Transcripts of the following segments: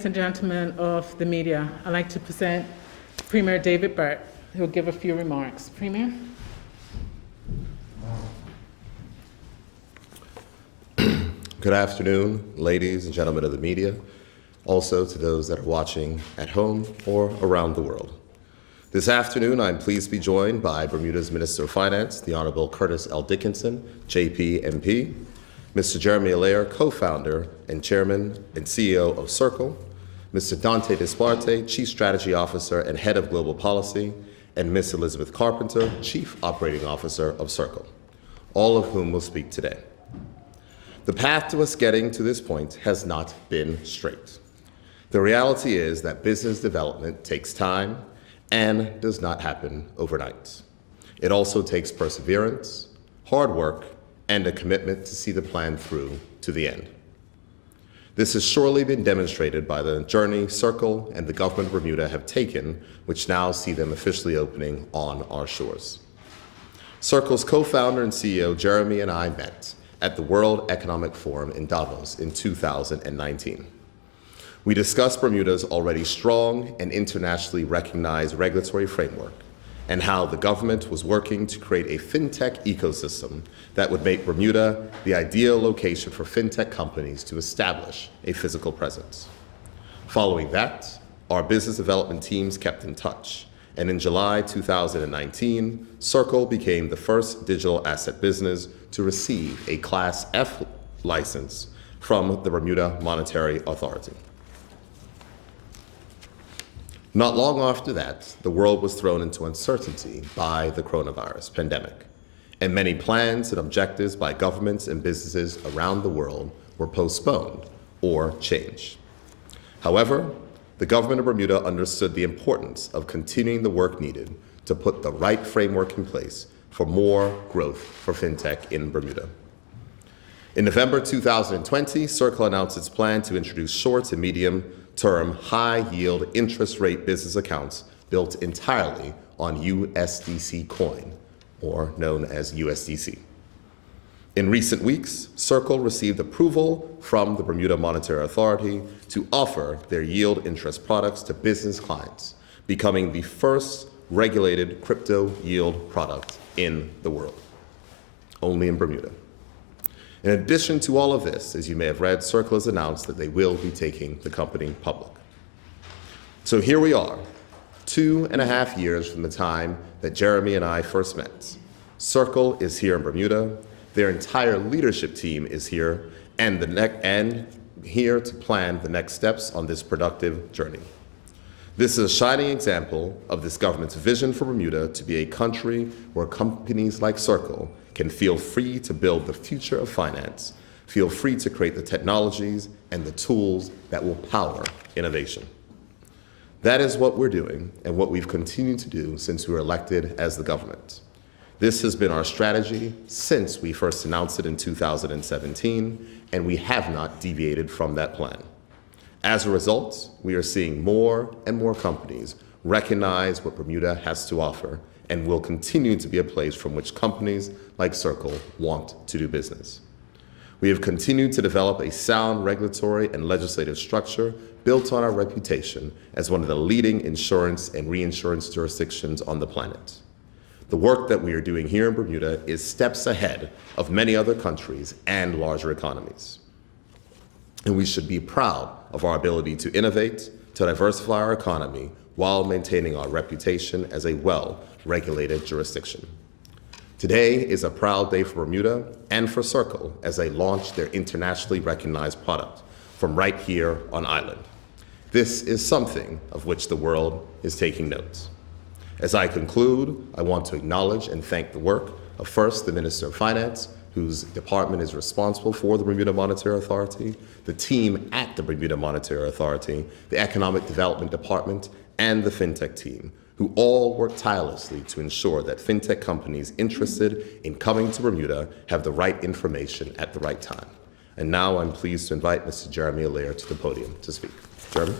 Ladies and gentlemen of the media, I'd like to present Premier David Burt, who will give a few remarks. Premier? Good afternoon, ladies and gentlemen of the media, also to those that are watching at home or around the world. This afternoon, I'm pleased to be joined by Bermuda's Minister of Finance, the Honorable Curtis L. Dickinson, JP MP, Mr. Jeremy Allaire, co-founder and chairman and CEO of Circle, Mr. Dante Disparte, Chief Strategy Officer and Head of Global Policy, and Ms. Elizabeth Carpenter, Chief Operating Officer of Circle, all of whom will speak today. The path to us getting to this point has not been straight. The reality is that business development takes time and does not happen overnight. It also takes perseverance, hard work, and a commitment to see the plan through to the end. This has surely been demonstrated by the journey Circle and the government of Bermuda have taken, which now see them officially opening on our shores. Circle's co-founder and CEO, Jeremy, and I met at the World Economic Forum in Davos in 2019. We discussed Bermuda's already strong and internationally recognized regulatory framework and how the government was working to create a fintech ecosystem that would make Bermuda the ideal location for fintech companies to establish a physical presence. Following that, our business development teams kept in touch, and in July 2019, Circle became the first digital asset business to receive a Class F license from the Bermuda Monetary Authority. Not long after that, the world was thrown into uncertainty by the coronavirus pandemic, and many plans and objectives by governments and businesses around the world were postponed or changed. However, the government of Bermuda understood the importance of continuing the work needed to put the right framework in place for more growth for fintech in Bermuda. In November 2020, Circle announced its plan to introduce short and medium-term high-yield interest rate business accounts built entirely on USDC coin, or known as USDC. In recent weeks, Circle received approval from the Bermuda Monetary Authority to offer their yield interest products to business clients, becoming the first regulated crypto yield product in the world, only in Bermuda. In addition to all of this, as you may have read, Circle has announced that they will be taking the company public. So here we are, 2.5 years from the time that Jeremy and I first met. Circle is here in Bermuda, their entire leadership team is here, and here to plan the next steps on this productive journey. This is a shining example of this government's vision for Bermuda to be a country where companies like Circle can feel free to build the future of finance, feel free to create the technologies and the tools that will power innovation. That is what we're doing and what we've continued to do since we were elected as the government. This has been our strategy since we first announced it in 2017, and we have not deviated from that plan. As a result, we are seeing more and more companies recognize what Bermuda has to offer and will continue to be a place from which companies like Circle want to do business. We have continued to develop a sound regulatory and legislative structure built on our reputation as one of the leading insurance and reinsurance jurisdictions on the planet. The work that we are doing here in Bermuda is steps ahead of many other countries and larger economies. And we should be proud of our ability to innovate, to diversify our economy, while maintaining our reputation as a well-regulated jurisdiction. Today is a proud day for Bermuda and for Circle as they launch their internationally recognized product from right here on island. This is something of which the world is taking note. As I conclude, I want to acknowledge and thank the work of first the Minister of Finance, whose department is responsible for the Bermuda Monetary Authority, the team at the Bermuda Monetary Authority, the Economic Development Department, and the FinTech team, who all work tirelessly to ensure that FinTech companies interested in coming to Bermuda have the right information at the right time. And now I'm pleased to invite Mr. Jeremy Allaire to the podium to speak. Jeremy?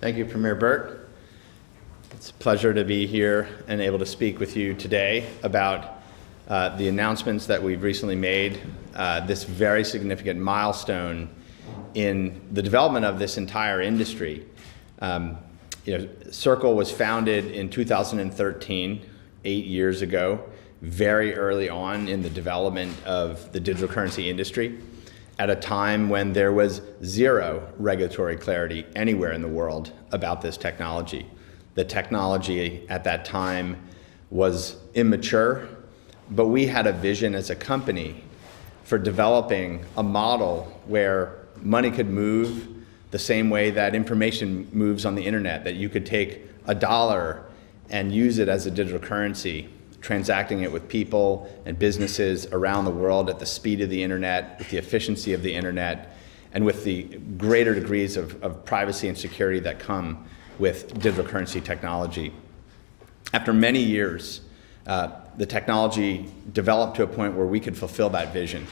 Thank you, Premier Burt. It's a pleasure to be here and able to speak with you today about the announcements that we've recently made, this very significant milestone in the development of this entire industry. Circle was founded in 2013, 8 years ago, very early on in the development of the digital currency industry, at a time when there was zero regulatory clarity anywhere in the world about this technology. The technology at that time was immature, but we had a vision as a company for developing a model where money could move the same way that information moves on the internet, that you could take a dollar and use it as a digital currency, transacting it with people and businesses around the world at the speed of the internet, with the efficiency of the internet, and with the greater degrees of privacy and security that come with digital currency technology. After many years, the technology developed to a point where we could fulfill that vision.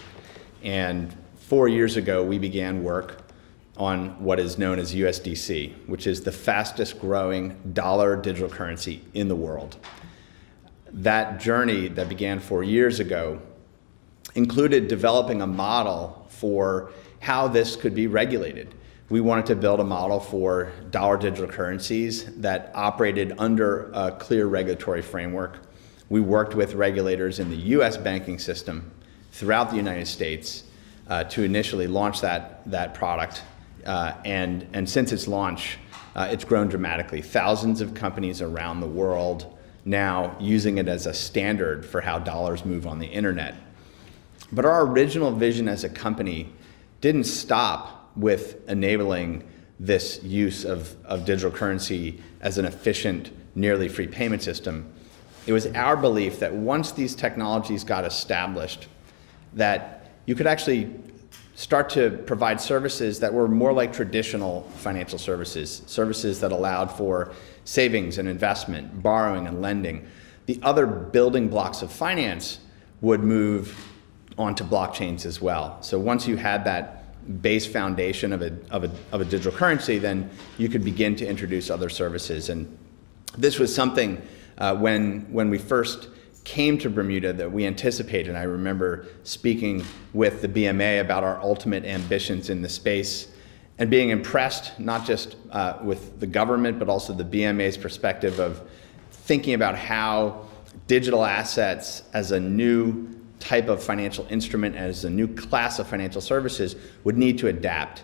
And 4 years ago, we began work on what is known as USDC, which is the fastest growing dollar digital currency in the world. That journey that began 4 years ago included developing a model for how this could be regulated. We wanted to build a model for dollar digital currencies that operated under a clear regulatory framework. We worked with regulators in the US banking system throughout the United States to initially launch that product. And since its launch, it's grown dramatically. Thousands of companies around the world now using it as a standard for how dollars move on the internet. But our original vision as a company didn't stop with enabling this use of digital currency as an efficient, nearly free payment system. It was our belief that once these technologies got established, that you could actually start to provide services that were more like traditional financial services, services that allowed for savings and investment, borrowing and lending. The other building blocks of finance would move onto blockchains as well. So once you had that base foundation of a digital currency, then you could begin to introduce other services. And this was something when we first came to Bermuda that we anticipated. I remember speaking with the BMA about our ultimate ambitions in the space and being impressed not just with the government, but also the BMA's perspective of thinking about how digital assets as a new type of financial instrument, as a new class of financial services, would need to adapt.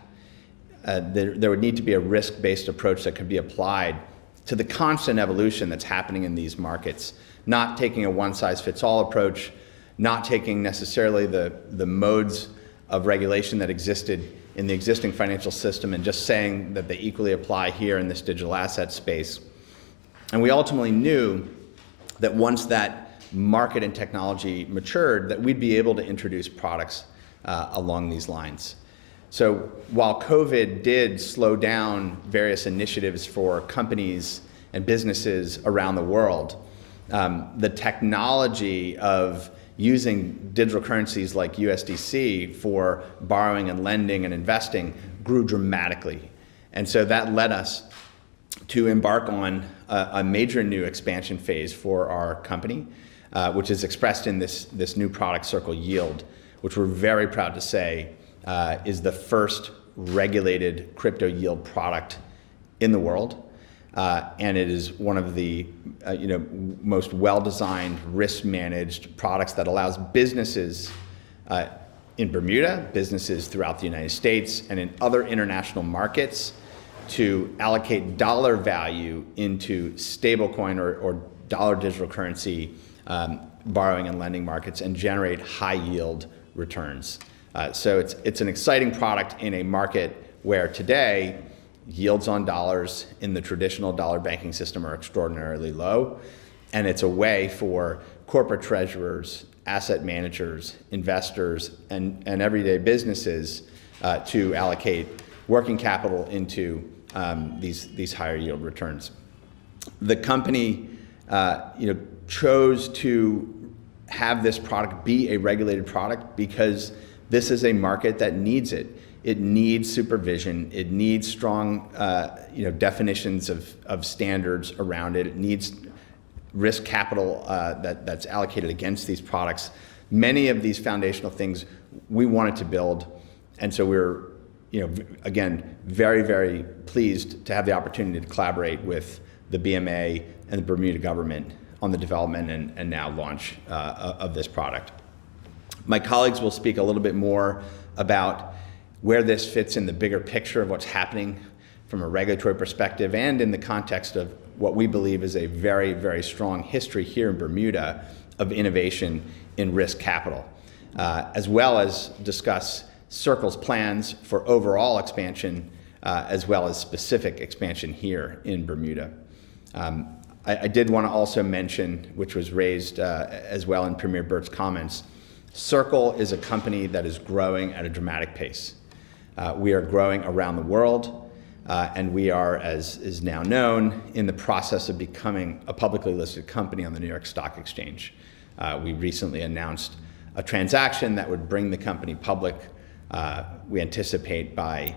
There would need to be a risk-based approach that could be applied to the constant evolution that's happening in these markets, not taking a one-size-fits-all approach, not taking necessarily the modes of regulation that existed in the existing financial system and just saying that they equally apply here in this digital asset space. And we ultimately knew that once that market and technology matured, that we'd be able to introduce products along these lines. So while COVID did slow down various initiatives for companies and businesses around the world, the technology of using digital currencies like USDC for borrowing and lending and investing grew dramatically. And so that led us to embark on a major new expansion phase for our company, which is expressed in this new product, Circle Yield, which we're very proud to say is the first regulated crypto yield product in the world. And it is one of the most well-designed, risk-managed products that allows businesses in Bermuda, businesses throughout the United States, and in other international markets to allocate dollar value into stablecoin or dollar digital currency borrowing and lending markets and generate high-yield returns. So it's an exciting product in a market where today yields on dollars in the traditional dollar banking system are extraordinarily low, and it's a way for corporate treasurers, asset managers, investors, and everyday businesses to allocate working capital into these higher yield returns. The company chose to have this product be a regulated product because this is a market that needs it. It needs supervision. It needs strong definitions of standards around it. It needs risk capital that's allocated against these products. Many of these foundational things we wanted to build, and so we're again, very, very pleased to have the opportunity to collaborate with the BMA and the Bermuda government on the development and now launch of this product. My colleagues will speak a little bit more about where this fits in the bigger picture of what's happening from a regulatory perspective and in the context of what we believe is a very, very strong history here in Bermuda of innovation in risk capital, as well as discuss Circle's plans for overall expansion, as well as specific expansion here in Bermuda. I did want to also mention, which was raised as well in Premier Bert's comments, Circle is a company that is growing at a dramatic pace. We are growing around the world, and we are, as is now known, in the process of becoming a publicly listed company on the New York Stock Exchange. We recently announced a transaction that would bring the company public, we anticipate by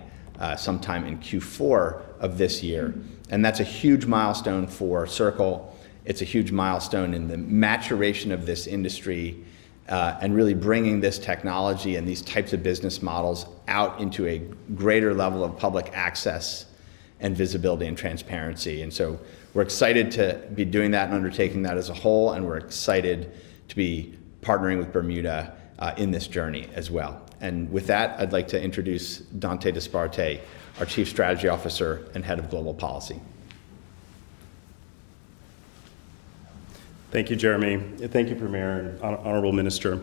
sometime in Q4 of this year. And that's a huge milestone for Circle. It's a huge milestone in the maturation of this industry and really bringing this technology and these types of business models out into a greater level of public access and visibility and transparency. And so we're excited to be doing that and undertaking that as a whole, and we're excited to be partnering with Bermuda in this journey as well. And with that, I'd like to introduce Dante Disparte, our Chief Strategy Officer and Head of Global Policy. Thank you, Jeremy. Thank you, Premier and Honorable Minister.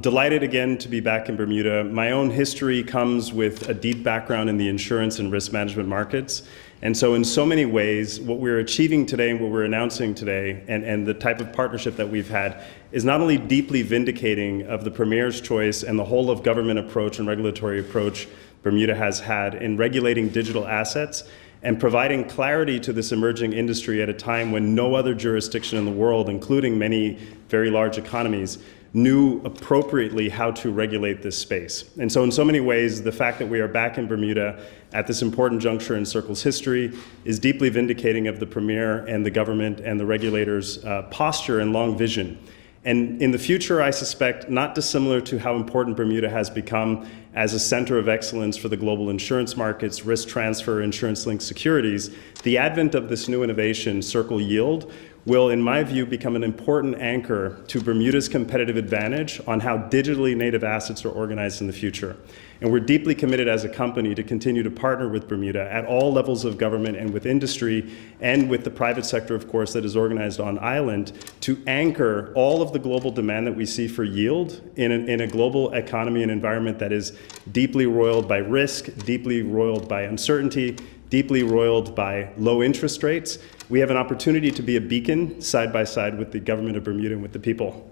Delighted again to be back in Bermuda. My own history comes with a deep background in the insurance and risk management markets. And so in so many ways, what we're achieving today and what we're announcing today and the type of partnership that we've had is not only deeply vindicating of the Premier's choice and the whole of government approach and regulatory approach Bermuda has had in regulating digital assets and providing clarity to this emerging industry at a time when no other jurisdiction in the world, including many very large economies, knew appropriately how to regulate this space. And so in so many ways, the fact that we are back in Bermuda at this important juncture in Circle's history is deeply vindicating of the Premier and the government and the regulators' posture and long vision. And in the future, I suspect, not dissimilar to how important Bermuda has become as a center of excellence for the global insurance markets, risk transfer, insurance-linked securities, the advent of this new innovation, Circle Yield, will, in my view, become an important anchor to Bermuda's competitive advantage on how digitally native assets are organized in the future. And we're deeply committed as a company to continue to partner with Bermuda at all levels of government and with industry and with the private sector, of course, that is organized on island to anchor all of the global demand that we see for yield in a global economy and environment that is deeply roiled by risk, deeply roiled by uncertainty, deeply roiled by low interest rates. We have an opportunity to be a beacon side by side with the government of Bermuda and with the people.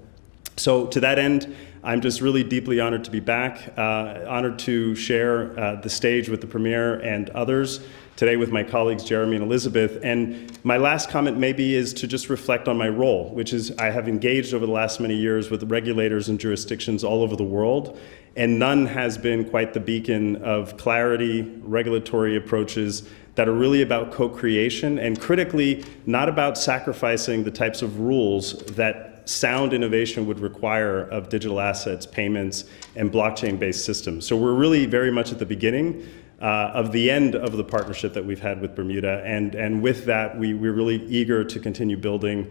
So to that end, I'm just really deeply honored to be back, honored to share the stage with the Premier and others today with my colleagues Jeremy and Elizabeth. And my last comment maybe is to just reflect on my role, which is I have engaged over the last many years with regulators and jurisdictions all over the world, and none has been quite the beacon of clarity, regulatory approaches that are really about co-creation and critically not about sacrificing the types of rules that sound innovation would require of digital assets, payments, and blockchain-based systems. So we're really very much at the beginning of the end of the partnership that we've had with Bermuda. And with that, we're really eager to continue building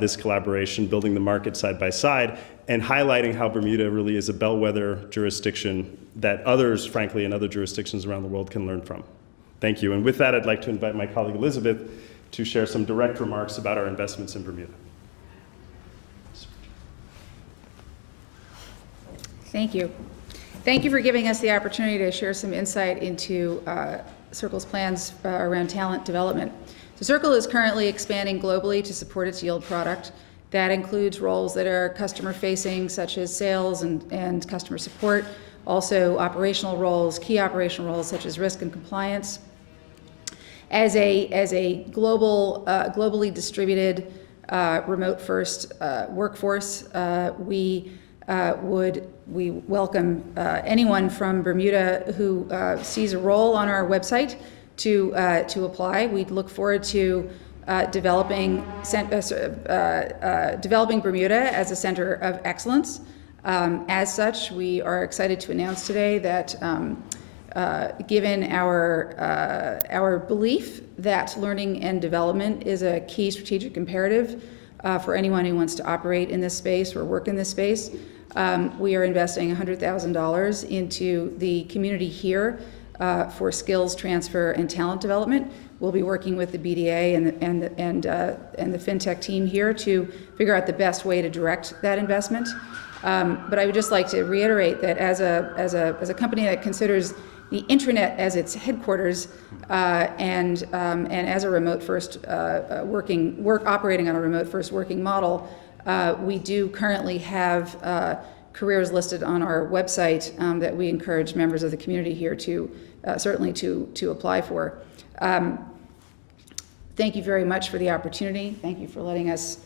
this collaboration, building the market side by side, and highlighting how Bermuda really is a bellwether jurisdiction that others, frankly, in other jurisdictions around the world can learn from. Thank you. And with that, I'd like to invite my colleague Elizabeth to share some direct remarks about our investments in Bermuda. Thank you. Thank you for giving us the opportunity to share some insight into Circle's plans around talent development. So Circle is currently expanding globally to support its yield product. That includes roles that are customer-facing, such as sales and customer support, also operational roles, key operational roles, such as risk and compliance. As a globally distributed remote-first workforce, we welcome anyone from Bermuda who sees a role on our website to apply. We look forward to developing Bermuda as a center of excellence. As such, we are excited to announce today that given our belief that learning and development is a key strategic imperative for anyone who wants to operate in this space or work in this space. We are investing $100,000 into the community here for skills transfer and talent development. We'll be working with the BDA and the FinTech team here to figure out the best way to direct that investment. But I would just like to reiterate that as a company that considers the intranet as its headquarters and as a remote first operating on a remote first working model, we do currently have careers listed on our website that we encourage members of the community here to certainly to apply for. Thank you very much for the opportunity. Thank you for letting us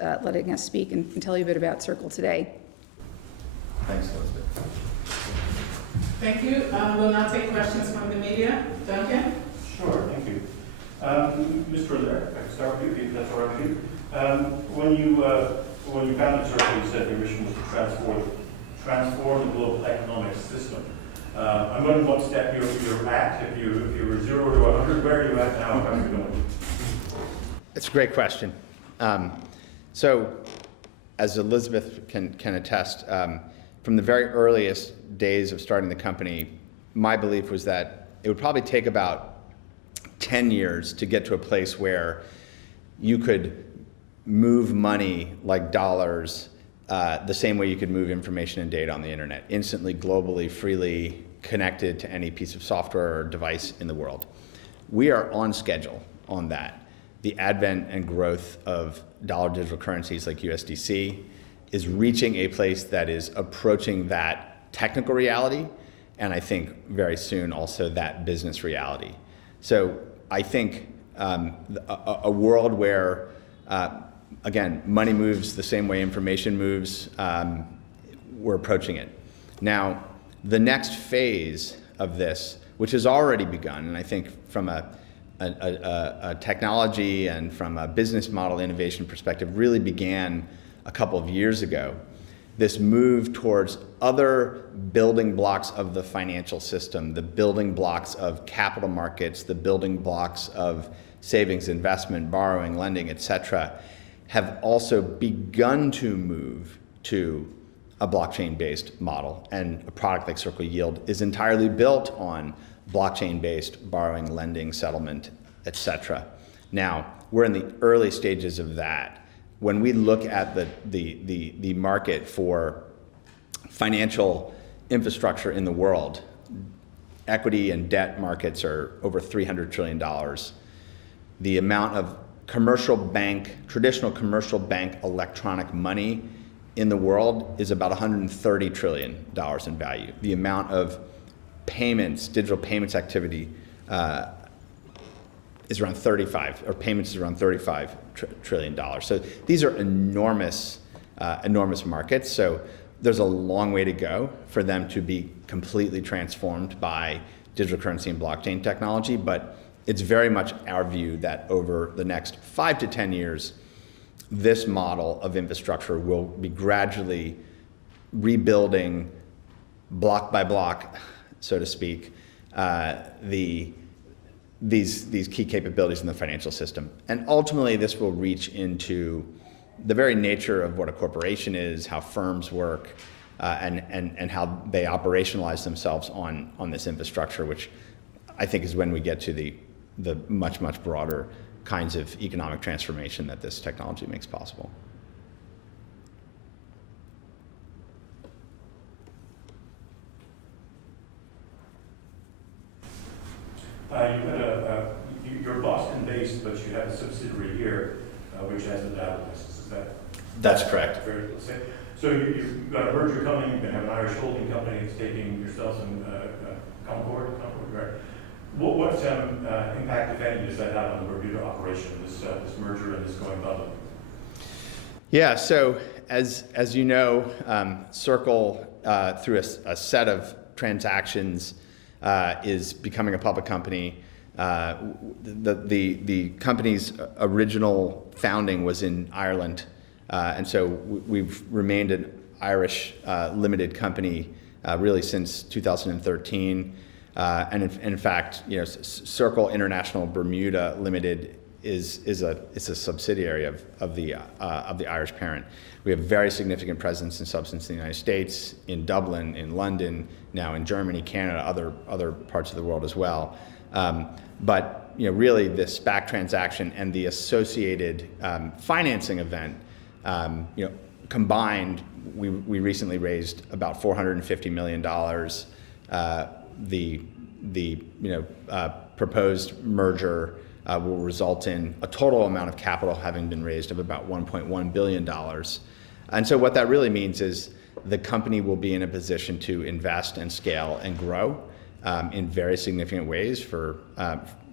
speak and tell you a bit about Circle today. Thanks, Elizabeth. Thank you. We'll now take questions from the media. Duncan? Sure, thank you. Mr. Adair, I can start with you, if that's all right with you. When you founded Circle, you said your mission was to transform the global economic system. I'm wondering what step you're at. If you were 0 to 100, where are you at now? How are you going? It's a great question. So, as Elizabeth can attest, from the very earliest days of starting the company, my belief was that it would probably take about 10 years to get to a place where you could move money like dollars the same way you could move information and data on the internet, instantly, globally, freely connected to any piece of software or device in the world. We are on schedule on that. The advent and growth of dollar digital currencies like USDC is reaching a place that is approaching that technical reality, and I think very soon also that business reality. So I think a world where, again, money moves the same way information moves, we're approaching it. Now, the next phase of this, which has already begun, and I think from a technology and from a business model innovation perspective really began a couple of years ago, this move towards other building blocks of the financial system, the building blocks of capital markets, the building blocks of savings, investment, borrowing, lending, etc., have also begun to move to a blockchain-based model. And a product like Circle Yield is entirely built on blockchain-based borrowing, lending, settlement, etc. Now, we're in the early stages of that. When we look at the market for financial infrastructure in the world, equity and debt markets are over $300 trillion. The amount of traditional commercial bank electronic money in the world is about $130 trillion in value. The amount of payments, digital payments activity is around 35, or payments is around $35 trillion. So these are enormous markets. So there's a long way to go for them to be completely transformed by digital currency and blockchain technology, but it's very much our view that over the next 5 to 10 years, this model of infrastructure will be gradually rebuilding block by block, so to speak, these key capabilities in the financial system. And ultimately, this will reach into the very nature of what a corporation is, how firms work, and how they operationalize themselves on this infrastructure, which I think is when we get to the much, much broader kinds of economic transformation that this technology makes possible. You're Boston-based, but you have a subsidiary here, which has a Dallas license. Is that? That's correct. Let's say. So you've got a merger coming. You're going to have an Irish holding company that's taking yourselves and Concord, right? What impact, if any, does that have on the Bermuda operation, this merger and this going public? Yeah. So as you know, Circle through a set of transactions is becoming a public company. The company's original founding was in Ireland, and so we've remained an Irish limited company really since 2013. And in fact, Circle International Bermuda Limited is a subsidiary of the Irish parent. We have very significant presence in substance in the United States, in Dublin, in London, now in Germany, Canada, other parts of the world as well. But really, the SPAC transaction and the associated financing event, combined, we recently raised about $450 million. The proposed merger will result in a total amount of capital having been raised of about $1.1 billion. And so what that really means is the company will be in a position to invest and scale and grow in very significant ways for,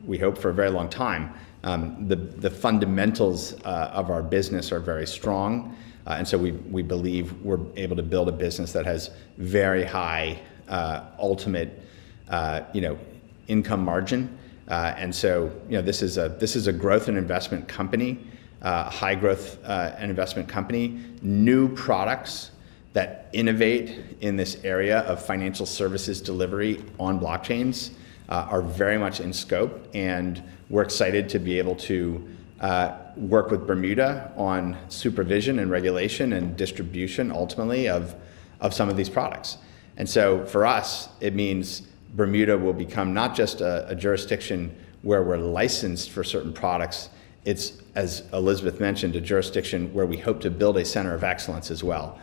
we hope, for a very long time. The fundamentals of our business are very strong, and so we believe we're able to build a business that has very high ultimate income margin. And so, this is a growth and investment company, high growth and investment company. New products that innovate in this area of financial services delivery on blockchains are very much in scope, and we're excited to be able to work with Bermuda on supervision and regulation and distribution, ultimately, of some of these products. And so for us, it means Bermuda will become not just a jurisdiction where we're licensed for certain products, it's, as Elizabeth mentioned, a jurisdiction where we hope to build a center of excellence as well.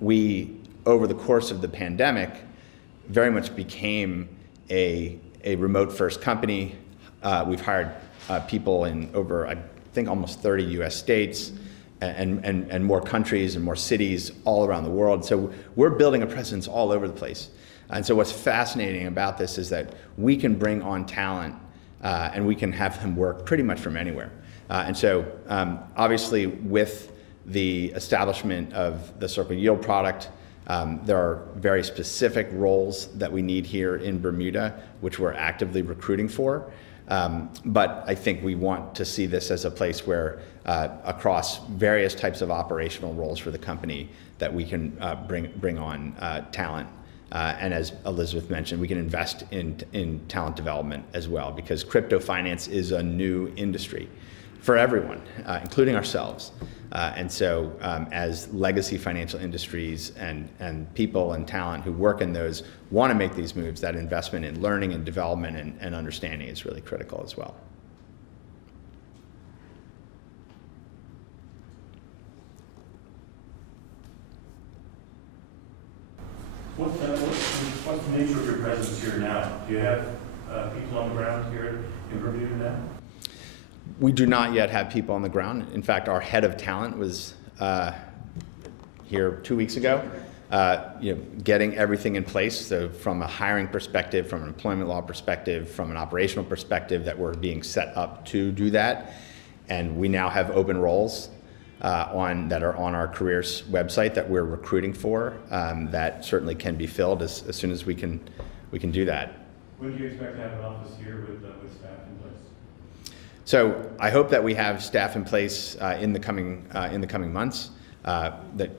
We, over the course of the pandemic, very much became a remote first company. We've hired people in over, I think, almost 30 US states and more countries and more cities all around the world. So we're building a presence all over the place. And so what's fascinating about this is that we can bring on talent and we can have them work pretty much from anywhere. And so obviously with the establishment of the Circle Yield product, there are very specific roles that we need here in Bermuda, which we're actively recruiting for. But I think we want to see this as a place where across various types of operational roles for the company that we can bring on talent. And as Elizabeth mentioned, we can invest in talent development as well, because crypto finance is a new industry for everyone, including ourselves. And so as legacy financial industries and people and talent who work in those want to make these moves, that investment in learning and development and understanding is really critical as well. What's the nature of your presence here now? Do you have people on the ground here in Bermuda now? We do not yet have people on the ground. In fact, our head of talent was here 2 weeks ago, getting everything in place. So from a hiring perspective, from an employment law perspective, from an operational perspective, that we're being set up to do that. And we now have open roles that are on our careers website that we're recruiting for, that certainly can be filled as soon as we can do that. When do you expect to have an office here with staff in place? So I hope that we have staff in place in the coming months. That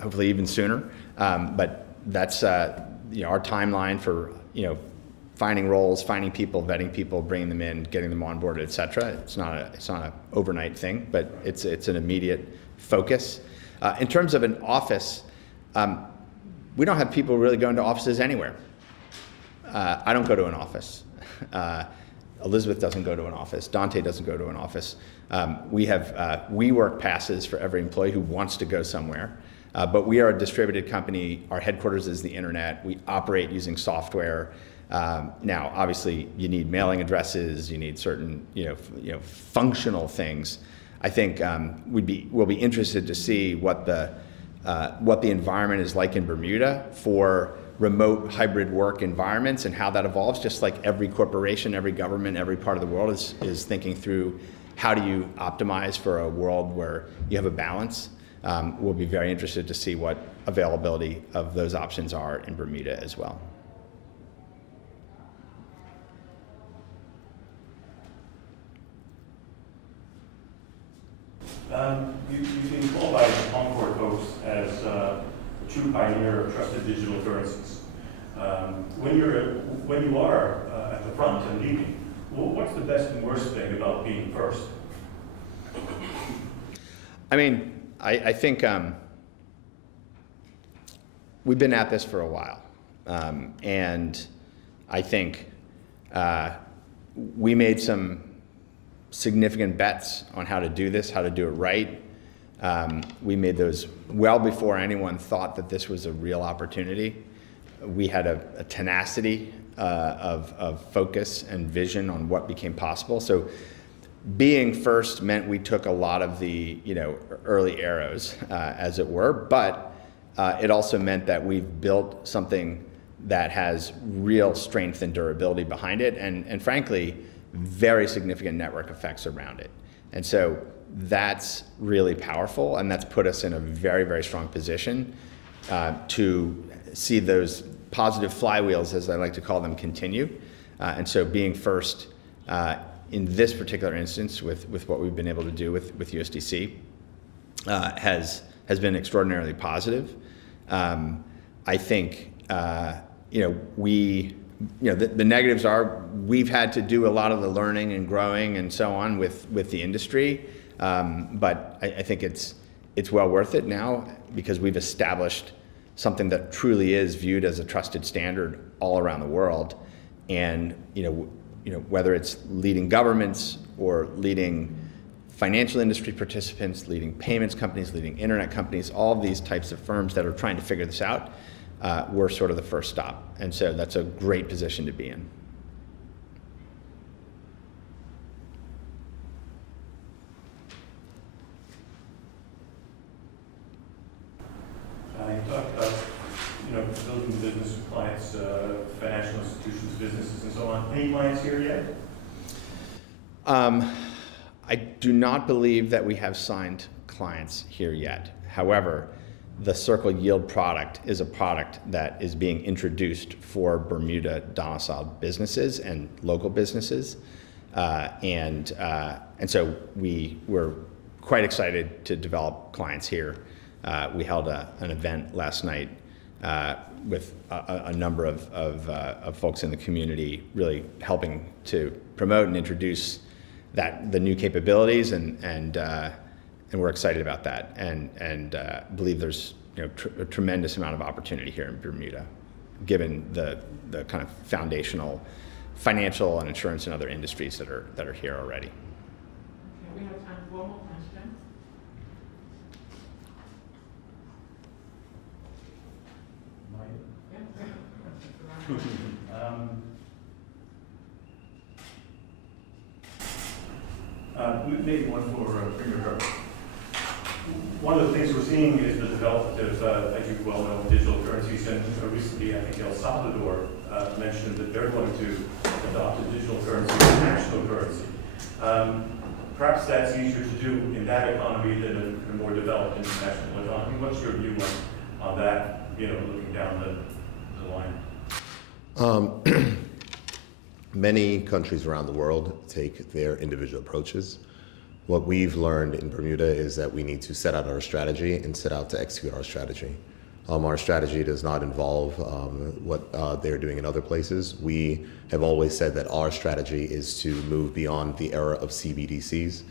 hopefully even sooner. But that's our timeline for finding roles, finding people, vetting people, bringing them in, getting them on board, et cetera. It's not an overnight thing, but it's an immediate focus. In terms of an office, we don't have people really going to offices anywhere. I don't go to an office. Elizabeth doesn't go to an office. Dante doesn't go to an office. We have WeWork passes for every employee who wants to go somewhere. But we are a distributed company. Our headquarters is the internet. We operate using software. Now, obviously, you need mailing addresses. You need certain, functional things. I think we'll be interested to see what the environment is like in Bermuda for remote hybrid work environments and how that evolves. Just like every corporation, every government, every part of the world is thinking through how do you optimize for a world where you have a balance. We'll be very interested to see what availability of those options are in Bermuda as well. You've been qualified by the Concord folks as a true pioneer of trusted digital currencies. When you are at the front and leading, what's the best and worst thing about being first? I mean, I think we've been at this for a while, and I think we made some significant bets on how to do this, how to do it right. We made those well before anyone thought that this was a real opportunity. We had a tenacity of focus and vision on what became possible. So being first meant we took a lot of the early arrows, as it were, but it also meant that we've built something that has real strength and durability behind it, and frankly, very significant network effects around it. And so that's really powerful, and that's put us in a very, very strong position to see those positive flywheels, as I like to call them, continue. And so being first in this particular instance with what we've been able to do with USDC has been extraordinarily positive. I think the negatives are we've had to do a lot of the learning and growing and so on with the industry, but I think it's well worth it now because we've established something that truly is viewed as a trusted standard all around the world, and whether it's leading governments or leading financial industry participants, leading payments companies, leading internet companies, all of these types of firms that are trying to figure this out, we're sort of the first stop. And so that's a great position to be in. You talked about building business with clients, financial institutions, businesses, and so on. Any clients here yet? I do not believe that we have signed clients here yet. However, the Circle Yield product is a product that is being introduced for Bermuda domiciled businesses and local businesses. And so we're quite excited to develop clients here. We held an event last night with a number of folks in the community, really helping to promote and introduce the new capabilities, and we're excited about that, and believe there's a tremendous amount of opportunity here in Bermuda, given the kind of foundational financial and insurance and other industries that are here already. Okay, we have time for one more question. Maybe one for Premier Herb. One of the things we're seeing is the development of, as you well know, digital currencies, and recently I think El Salvador mentioned that they're going to adopt a digital currency as a national currency. Perhaps that's easier to do in that economy than a more developed international economy. What's your view on that, looking down the line? Many countries around the world take their individual approaches. What we've learned in Bermuda is that we need to set out our strategy and set out to execute our strategy. Our strategy does not involve what they're doing in other places. We have always said that our strategy is to move beyond the era of CBDCs,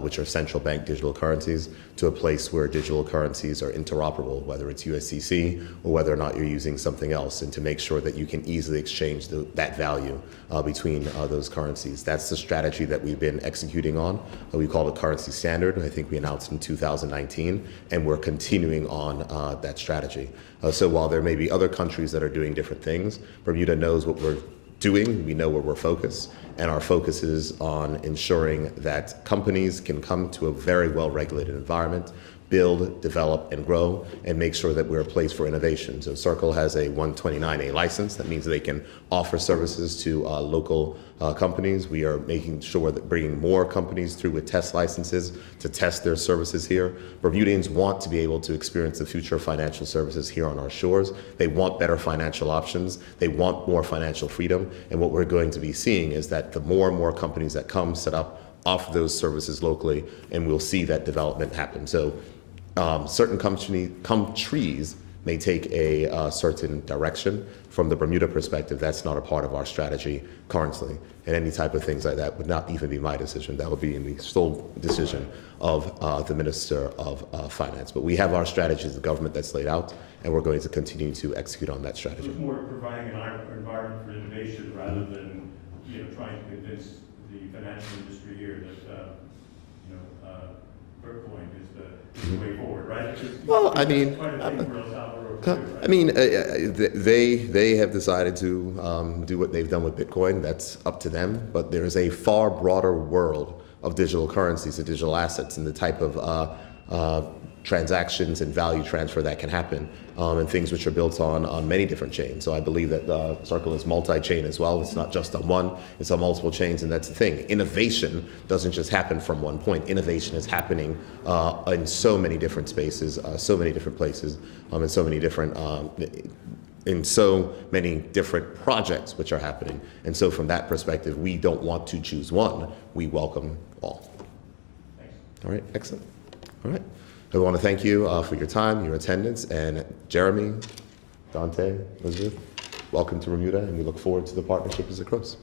which are central bank digital currencies, to a place where digital currencies are interoperable, whether it's USDC or whether or not you're using something else, and to make sure that you can easily exchange that value between those currencies. That's the strategy that we've been executing on. We call it Currency Standard. I think we announced in 2019, and we're continuing on that strategy. So while there may be other countries that are doing different things, Bermuda knows what we're doing, we know where we're focused, and our focus is on ensuring that companies can come to a very well-regulated environment, build, develop, and grow, and make sure that we're a place for innovation. So Circle has a 129A license. That means they can offer services to local companies. We are making sure that bringing more companies through with test licenses to test their services here. Bermudians want to be able to experience the future of financial services here on our shores. They want better financial options. They want more financial freedom. And what we're going to be seeing is that the more and more companies that come set up offer those services locally, and we'll see that development happen. So certain countries may take a certain direction. From the Bermuda perspective, that's not a part of our strategy currently. And any type of things like that would not even be my decision. That would be in the sole decision of the Minister of Finance. But we have our strategy as the government that's laid out, and we're going to continue to execute on that strategy. It's more providing an environment for innovation rather than, trying to convince the financial industry here that, Bitcoin is the way forward, right? Well, I mean, they have decided to do what they've done with Bitcoin. That's up to them. But there is a far broader world of digital currencies and digital assets and the type of transactions and value transfer that can happen, and things which are built on many different chains. So I believe that Circle is multi-chain as well. It's not just on one, it's on multiple chains, and that's the thing. Innovation doesn't just happen from one point. Innovation is happening in so many different spaces, so many different places, and so many different in so many different projects which are happening. And so from that perspective, we don't want to choose one. We welcome all. Thanks. All right, excellent. All right. I want to thank you for your time, your attendance, and Jeremy, Dante, Elizabeth, welcome to Bermuda, and we look forward to the partnership as it grows.